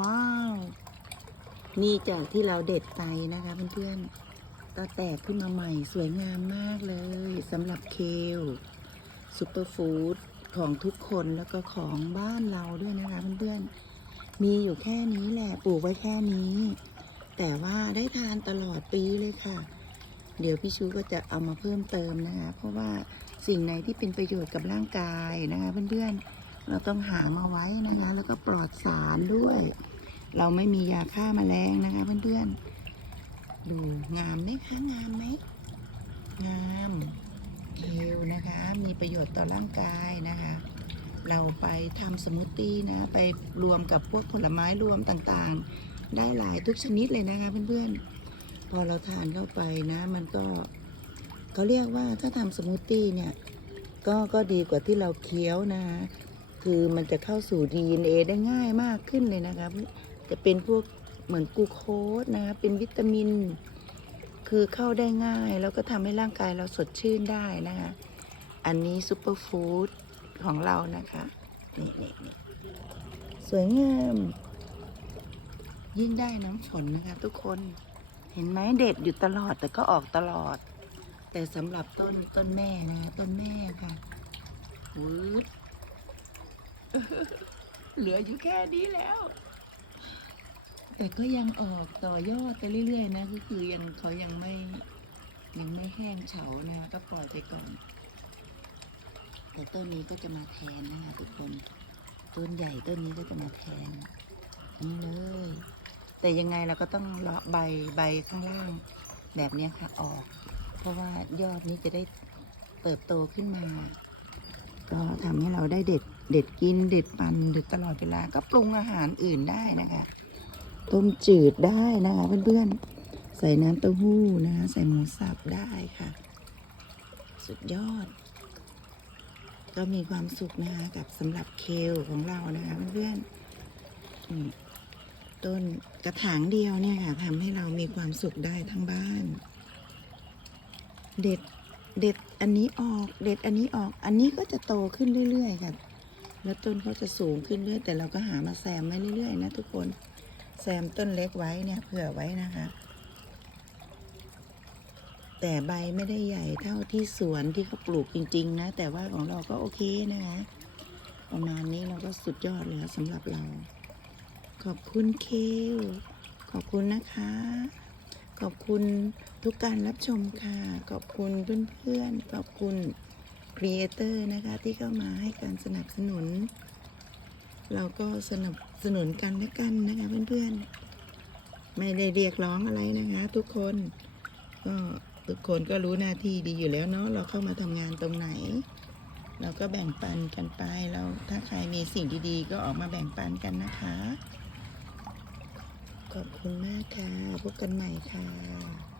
ว้าว นี่จากที่เราเด็ดไปนะคะเพื่อนๆก็แตกขึ้นมาใหม่สวยงามมากเลยสำหรับเคลซูเปอร์ฟู้ดของทุกคนแล้วก็ของบ้านเราด้วยนะคะเพื่อนๆ มีอยู่แค่นี้แหละปลูกไว้แค่นี้ แต่ว่าได้ทานตลอดปีเลยค่ะ เดี๋ยวพี่ชูก็จะเอามาเพิ่มเติมนะคะ เพราะว่าสิ่งไหนที่เป็นประโยชน์กับร่างกายนะคะเพื่อนๆ เราต้องหามาไว้นะคะ แล้วก็ปลอดสารด้วย เราไม่มียาฆ่าแมลงนะคะเพื่อนๆ ดูงามไหมคะงามไหมงามเคลนะคะ มีประโยชน์ต่อร่างกายนะคะ เราไปทำสมูทตี้นะ ไปรวมกับพวกผลไม้รวมต่างๆ ได้หลายทุกชนิดเลยนะคะเพื่อนๆ พอเราทานเข้าไปนะ มันก็เขาเรียกว่าถ้าทำสมูทตี้เนี่ยก็ก็ดีกว่าที่เราเคี้ยวนะคะ คือมันจะเข้าสู่ DNA ได้ง่ายมากขึ้นเลยนะคะจะเป็นพวกเหมือนกูโคสนะคะเป็นวิตามิน คือเข้าได้ง่าย แล้วก็ทำให้ร่างกายเราสดชื่นได้นะคะ อันนี้ซูเปอร์ฟู้ดของเรานะคะนี่นี่นี่สวยงาม ยิ่งได้น้ำฝนนะคะทุกคนเห็นไหมเด็ดอยู่ตลอดแต่ก็ออกตลอด แต่สำหรับต้นต้นแม่นะคะต้นแม่ค่ะวืด เหลืออยู่แค่นี้แล้ว แต่ก็ยังออกต่อยอดไปเรื่อยๆ นะ ก็คือยังเขายังไม่ยังไม่แห้งเฉานะคะก็ปล่อยไปก่อน แต่ต้นนี้ก็จะมาแทนนะคะทุกคน ต้นใหญ่ต้นนี้ก็จะมาแทนนี่เลย แต่ยังไงเราก็ต้องเลาะใบใบข้างล่าง แบบนี้ค่ะออก เพราะว่ายอดนี้จะได้เติบโตขึ้นมา ก็ทำให้เราได้เด็ด เด็ดกินเด็ดมันเด็ดตลอดเวลาก็ปรุงอาหารอื่นได้นะคะ ต้มจืดได้นะคะเพื่อนๆ ใส่น้ำเต้าหู้นะคะใส่หมูสับได้ค่ะ สุดยอด ก็มีความสุขนะคะกับสำหรับเคลของเรานะคะเพื่อนๆต้นกระถางเดียวเนี่ยค่ะทำให้เรามีความสุขได้ทั้งบ้าน เด็ดเด็ดอันนี้ออก เด็ดอันนี้ออก อันนี้ก็จะโตขึ้นเรื่อยๆค่ะ แล้วต้นเขาจะสูงขึ้นเรื่อยแต่เราก็หามาแซมไว้เรื่อยๆนะทุกคนแซมต้นเล็กไว้เนี่ยเผื่อไว้นะคะ แต่ใบไม่ได้ใหญ่เท่าที่สวนที่เขาปลูกจริง ๆ นะ แต่ว่าของเราก็โอเคนะคะ ประมาณนี้เราก็สุดยอดเลยสำหรับเรา ขอบคุณเคลขอบคุณนะคะ ขอบคุณทุกการรับชมค่ะ ขอบคุณเพื่อนๆขอบคุณ ครีเอเตอร์นะคะที่เข้ามาให้การสนับสนุน เราก็สนับสนุนกันและกันนะคะเพื่อนๆ ไม่ได้เรียกร้องอะไรนะคะ ทุกคนก็ทุกคนก็รู้หน้าที่ดีอยู่แล้วเนาะเราเข้ามาทำงานตรงไหน เราก็แบ่งปันกันไปเราถ้าใครมีสิ่งดีๆ ก็ออกมาแบ่งปันกันนะคะ ขอบคุณมากค่ะพบกันใหม่ค่ะ